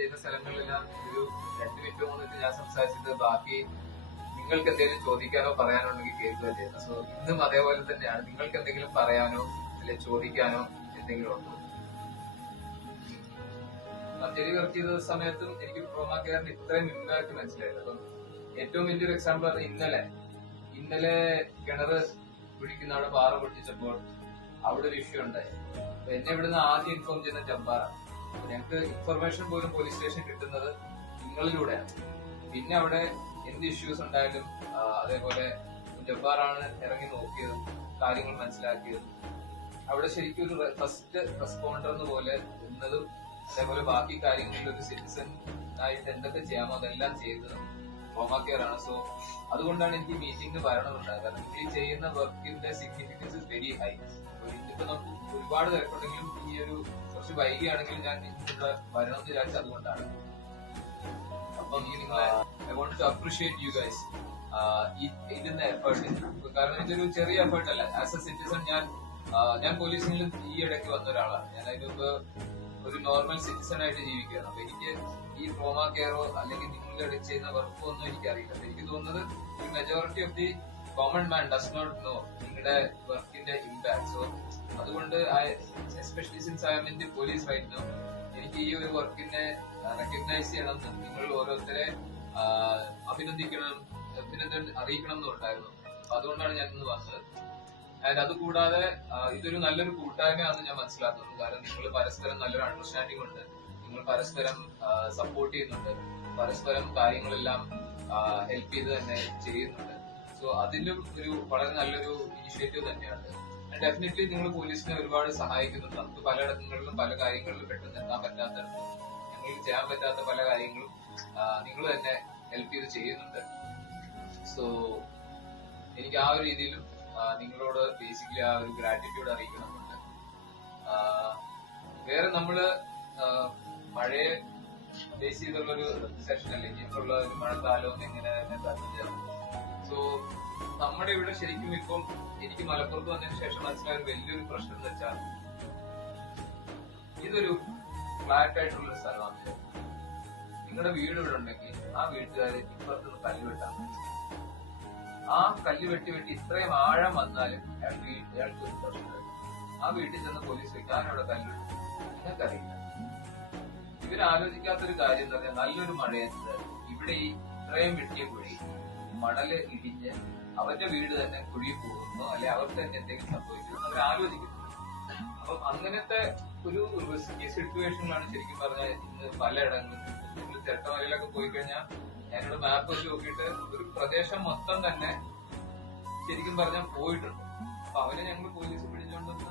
ചെയ്യുന്ന സ്ഥലങ്ങളിലെല്ലാം ഒരു 2 മിനിറ്റ് 3 മിനിറ്റ് ഞാൻ സംസാരിച്ചിട്ട് ബാക്കി നിങ്ങൾക്ക് എന്തെങ്കിലും ചോദിക്കാനോ പറയാനോ ഉണ്ടെങ്കിൽ കേൾക്കുക ചെയ്യുന്നത്. സോ ഇന്നും അതേപോലെ തന്നെയാണ്. നിങ്ങൾക്ക് എന്തെങ്കിലും പറയാനോ അല്ലെങ്കിൽ ചോദിക്കാനോ എന്തെങ്കിലും ഉണ്ടോ? മഞ്ചേരി വർക്ക് ചെയ്ത സമയത്തും എനിക്ക് ട്രോമാ കെയറിന് ഇത്രയും ഇമ്പാക്ട് മനസ്സിലായില്ല. അപ്പം ഏറ്റവും വലിയൊരു എക്സാമ്പിൾ പറഞ്ഞാൽ ഇന്നലെ കിണറ് പിടിക്കുന്ന അവിടെ പാറ പൊട്ടിച്ചപ്പോൾ അവിടെ ഒരു ഇഷ്യൂ ഉണ്ടായി. അപ്പൊ എന്നെ ഇവിടുന്ന് ആദ്യം ഇൻഫോം ചെയ്യുന്ന ജബ്ബാറാണ്. ഞങ്ങൾക്ക് ഇൻഫർമേഷൻ പോലും പോലീസ് സ്റ്റേഷൻ കിട്ടുന്നത് നിങ്ങളിലൂടെയാണ്. പിന്നെ അവിടെ എന്ത് ഇഷ്യൂസ് ഉണ്ടായാലും അതേപോലെ ജബ്ബാറാണ് ഇറങ്ങി നോക്കിയതും കാര്യങ്ങൾ മനസ്സിലാക്കിയതും. അവിടെ ശരിക്കും ഒരു ഫസ്റ്റ് റെസ്പോണ്ടർ എന്ന പോലെ നിന്നതും അതേപോലെ ബാക്കി കാര്യങ്ങളിൽ ഒരു സിറ്റിസൺ ആയിട്ട് എന്തൊക്കെ ചെയ്യാമോ അതെല്ലാം ചെയ്തത് ട്രോമാ കെയർ ആണ്. സോ അതുകൊണ്ടാണ് എനിക്ക് മീറ്റിംഗിന് വരണമെന്നുണ്ടായത്. കാരണം ഈ ചെയ്യുന്ന വർക്കിന്റെ സിഗ്നിഫിക്കൻസ് ഇസ് വെരി ഹൈ. ഇതിപ്പോ നമുക്ക് ഒരുപാട് തിരക്കുണ്ടെങ്കിലും ഈ ഒരു കുറച്ച് വൈകിയാണെങ്കിലും ഞാൻ ഇവിടെ വരണമെന്ന് വിചാരിച്ചത് അതുകൊണ്ടാണ്. അപ്പം ഈ നിങ്ങളെ I want to appreciate you guys ഇതിന്റെ എഫേർട്ട്. കാരണം ഇതൊരു ചെറിയ എഫേർട്ട് അല്ല. ആസ് എ സിറ്റിസൺ ഞാൻ പോലീസിൽ ഈ ഇടയ്ക്ക് വന്ന ഒരാളാണ്. ഞാൻ അതിന് മുമ്പ് ഒരു നോർമൽ സിറ്റിസൺ ആയിട്ട് ജീവിക്കുകയാണ്. അപ്പൊ എനിക്ക് ഈ ട്രോമാ കെയറോ അല്ലെങ്കിൽ നിങ്ങളുടെ ചെയ്യുന്ന വർക്കോ ഒന്നും എനിക്കറിയില്ല. അപ്പൊ എനിക്ക് തോന്നുന്നത് ഒരു majority of the common man does not know നിങ്ങളുടെ വർക്കിന്റെ ഇമ്പാക്ട്. സോ അതുകൊണ്ട് especially since I am in the police right now, എനിക്ക് ഈ ഒരു വർക്കിനെ റെക്കഗ്നൈസ് ചെയ്യണം, നിങ്ങൾ ഓരോരുത്തരെ അഭിനന്ദനം അറിയിക്കണം എന്നുണ്ടായിരുന്നു. അപ്പൊ അതുകൊണ്ടാണ് ഞാൻ ഇന്ന് വന്നത്. ആൻഡ് അതുകൂടാതെ ഇതൊരു നല്ലൊരു കൂട്ടായ്മയാണെന്ന് ഞാൻ മനസ്സിലാക്കുന്നു. കാരണം നിങ്ങൾ പരസ്പരം നല്ലൊരു അണ്ടർസ്റ്റാൻഡിംഗ് ഉണ്ട്, നിങ്ങൾ പരസ്പരം സപ്പോർട്ട് ചെയ്യുന്നുണ്ട്, പരസ്പരം കാര്യങ്ങളെല്ലാം ഹെൽപ്പ് ചെയ്ത് തന്നെ ചെയ്യുന്നുണ്ട്. സോ അതിലും ഒരു വളരെ നല്ലൊരു ഇനിഷ്യേറ്റീവ് തന്നെയാണ്. ആൻഡ് ഡെഫിനറ്റ്ലി നിങ്ങൾ പോലീസിനെ ഒരുപാട് സഹായിക്കുന്നുണ്ട്. നമുക്ക് പലയിടങ്ങളിലും പല കാര്യങ്ങളിലും പെട്ടെന്ന് എത്താൻ പറ്റാത്ത, ഞങ്ങൾക്ക് ചെയ്യാൻ പറ്റാത്ത പല കാര്യങ്ങളും നിങ്ങൾ തന്നെ ഹെൽപ്പ് ചെയ്ത് ചെയ്യുന്നുണ്ട്. സോ എനിക്ക് ആ ഒരു രീതിയിലും നിങ്ങളോട് ബേസിക്കലി ആ ഒരു ഗ്രാറ്റിറ്റ്യൂഡ് അറിയിക്കണമെന്നുണ്ട്. വേറെ നമ്മള് മഴയെ ബേസ് ചെയ്തുള്ള ഒരു സെഷൻ അല്ലേ ഇനിയുള്ള ഒരു മഴക്കാലം എങ്ങനെ തരുന്നത്. സോ നമ്മുടെ ഇവിടെ ശരിക്കും ഇപ്പം എനിക്ക് മലപ്പുറത്ത് വന്നതിന് ശേഷം മനസ്സിലായ ഒരു വലിയൊരു പ്രശ്നം എന്ന് വെച്ചാൽ ഇതൊരു ഫ്ലാറ്റ് ആയിട്ടുള്ള സ്ഥലമാണ്. നിങ്ങളുടെ വീട് ഇവിടെ ഉണ്ടെങ്കിൽ ആ വീട്ടുകാര് ഇപ്പുറത്തുനിന്ന് കല്ല് വെട്ടാൻ, ആ കല്ല് വെട്ടി ഇത്രയും ആഴം വന്നാലും അയാൾക്ക് ഒരു പ്രശ്നം. ആ വീട്ടിൽ ചെന്ന് പോലീസ് വെക്കാനവിടെ കല്ല് നിങ്ങൾക്കറിയില്ല. ഇവരാലോചിക്കാത്തൊരു കാര്യം എന്ന് പറഞ്ഞാൽ നല്ലൊരു മഴയത്ത് ഇവിടെ ഈ ഇത്രയും വെട്ടിയ കുഴി മണല് ഇടിഞ്ഞ് അവരുടെ വീട് തന്നെ കുഴി പോകുന്നു, അല്ലെ അവർക്ക് തന്നെ എന്തെങ്കിലും സംഭവിക്കുന്നു അവരാലോചിക്കുന്നു. അപ്പം അങ്ങനത്തെ ഒരു റിസ്കി സിറ്റുവേഷനിലാണ് ശരിക്കും പറഞ്ഞാൽ ഇന്ന് പലയിടങ്ങളിലും. നിങ്ങൾ ചെറുട്ടമലയിലൊക്കെ പോയി കഴിഞ്ഞാൽ ഞാനിവിടെ മാപ്പ് വെച്ച് നോക്കിയിട്ട് ഒരു പ്രദേശം മൊത്തം തന്നെ ശരിക്കും പറഞ്ഞാൽ പോയിട്ടുണ്ട്. അപ്പൊ അവനെ ഞങ്ങൾ പോലീസ് പിടിച്ചോണ്ടെന്ന്